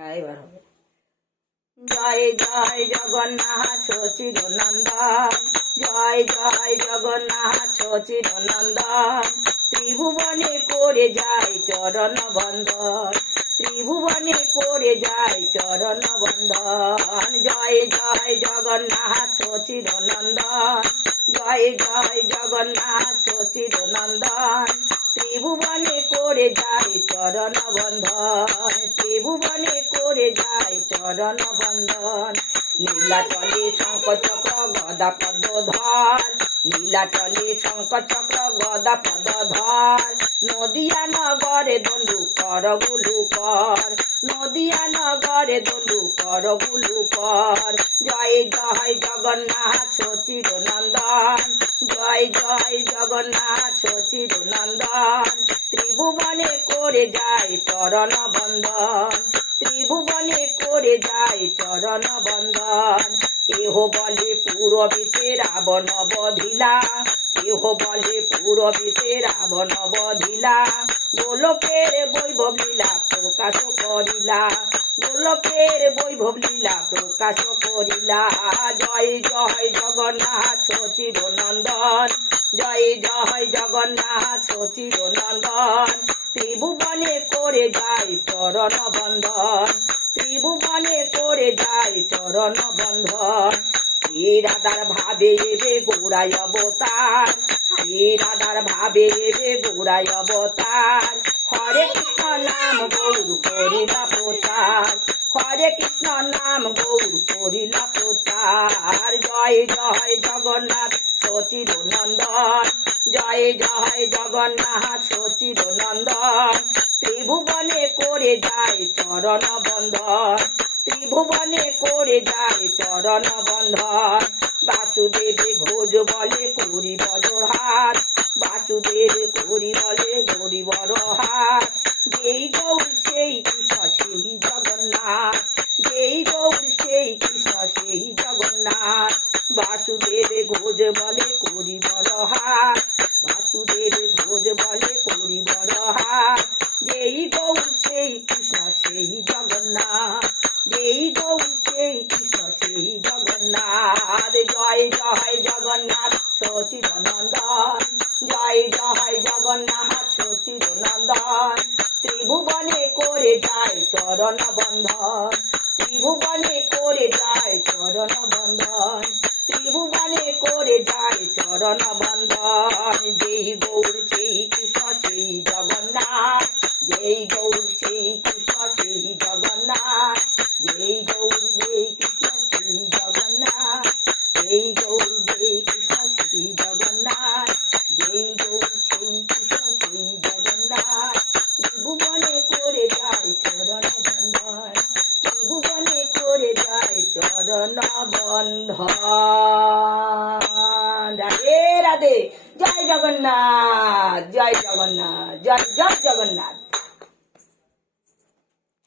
হ্যাঁ, এবার হবে। জয় জয় জগন্নাথ সচির নন্দন, জয় জয় জগন্নাথ সচির নন্দন, ত্রিভুবনে করে যায় চরণ বন্দন, ত্রিভুবনে করে যায় চরণ বন্দন। জয় জয় জগন্নাথ সচির নন্দন, জয় জয় জগন্নাথ সচির নন্দন, ত্রিভুবনে করে যায় চরণ বন্ধন, ত্রিভুবনে করে যায় চরণ বন্ধন। নীলাচলে শঙ্খ চক্র গদা পদ ধর, নীলাচলে শঙ্খ চক্র গদা পদ ধর, নদিয়া নগরে দণ্ডু কর গুলু কর, নদিয়া নগরে দণ্ডু কর গুলু কর। জয় জয় জগন্নাথ সচির নন্দন, জয় জয় জগন্নাথ সচির নন্দন, ত্রিভুবনে করে যায় চরণ বন্দন, ত্রিভুবনে করে যায় চরণ বন্দন। কেহ বলে পূরবিতে রাবণ বধিলা, কেহ বলে পূরবিতে রাবণ বধিলা, গোলকের বৈভব লীলা প্রকাশ করিলা, গোলকের বৈভব লীলা প্রকাশ করিলা। জয় জয় জগন্নাথ সচির নন্দন, জয় জয় জগন্নাথ সচির নন্দন, ত্রিভুবনে করে যায় চরণ বন্ধন, ত্রিভুবনে করে যায় চরণ বন্ধন। শ্রী রাধার ভাবে এবে গৌরায় অবতার, শ্রী রাধার ভাবে এবে গৌরায় অবতার, হরে কৃষ্ণ নাম গৌর করিলা প্রচার, হরে কৃষ্ণ নাম গৌর করিলা প্রচার। জয় জয় জগন্নাথ সচির নন্দন, জয় জয় জগন্নাথ সচির নন্দন, ত্রিভুবনে করে যায় চরণ বন্ধন, ত্রিভুবনে করে যায় চরণ বন্ধন। বাসুদেব ঘোষ বলে করি বজর হাত, বাসুদেব করি বলে গরি বড় হাত, যেই গৌর সেই কৃষ্ণ সেই জগন্নাথ, যেই গৌর সেই কৃষ্ণ সেই জগন্নাথ। বাসুদেব ঘোষ বলে করি বড় হাত, বাসুদেব ঘোষ বলে করি বড় হাত, যেই গৌর সেই কৃষ্ণ সেই জগন্নাথ, যেই গৌর সেই কৃষ্ণ সেই জগন্নাথ। জয় জয় জগন্নাথ সচির নন্দন, জয় জয় জগন্নাথ সচির নন্দন, ত্রিভুবনে করে যায় চরণ বন্ধন, ত্রিভুবনে করে যায় চরণ বন্ধন, ত্রিভুবনে করে যায় চরণ বন্ধন। যেই গৌর সেই কৃষ্ণ সেই জগন্নাথ, যেই গৌর সেই কৃষ্ণ সেই জগন্নাথ, যেই গৌর যেই কৃষ্ণ সেই জগন্নাথ, যেই গৌর যেই কৃষ্ণ সেই জগন্নাথ, যেই গৌর সেই কৃষ্ণ সেই জগন্নাথ, ত্রিভুবনে করে যায় চরণ বন্ধন, ত্রিভুবনে করে যায় চরণ বন্ধন। রাধে রাধে। জয় জগন্নাথ, জয় জগন্নাথ, জয় জয় জগন্নাথ।